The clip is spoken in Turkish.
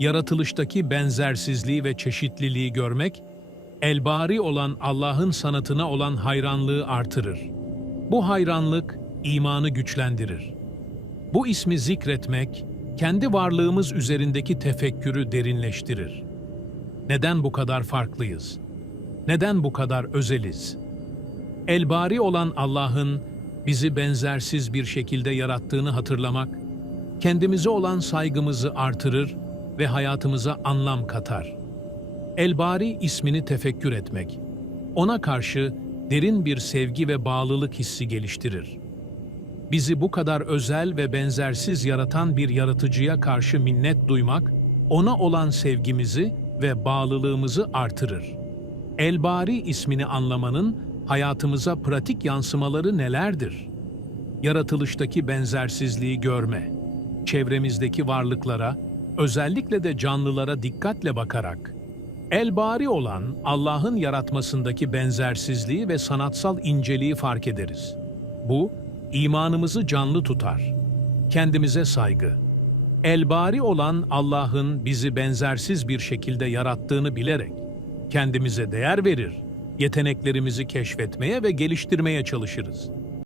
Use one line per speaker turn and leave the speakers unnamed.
yaratılıştaki benzersizliği ve çeşitliliği görmek, elbari olan Allah'ın sanatına olan hayranlığı artırır. Bu hayranlık imanı güçlendirir. Bu ismi zikretmek, kendi varlığımız üzerindeki tefekkürü derinleştirir. Neden bu kadar farklıyız? Neden bu kadar özeliz? Elbari olan Allah'ın bizi benzersiz bir şekilde yarattığını hatırlamak, kendimize olan saygımızı artırır ve hayatımıza anlam katar. Elbari ismini tefekkür etmek, ona karşı derin bir sevgi ve bağlılık hissi geliştirir. Bizi bu kadar özel ve benzersiz yaratan bir yaratıcıya karşı minnet duymak, ona olan sevgimizi ve bağlılığımızı artırır. Elbari ismini anlamanın hayatımıza pratik yansımaları nelerdir? Yaratılıştaki benzersizliği görme, çevremizdeki varlıklara, özellikle de canlılara dikkatle bakarak, elbari olan Allah'ın yaratmasındaki benzersizliği ve sanatsal inceliği fark ederiz. Bu, imanımızı canlı tutar. Kendimize saygı. Elbari olan Allah'ın bizi benzersiz bir şekilde yarattığını bilerek, kendimize değer verir, yeteneklerimizi keşfetmeye ve geliştirmeye çalışırız.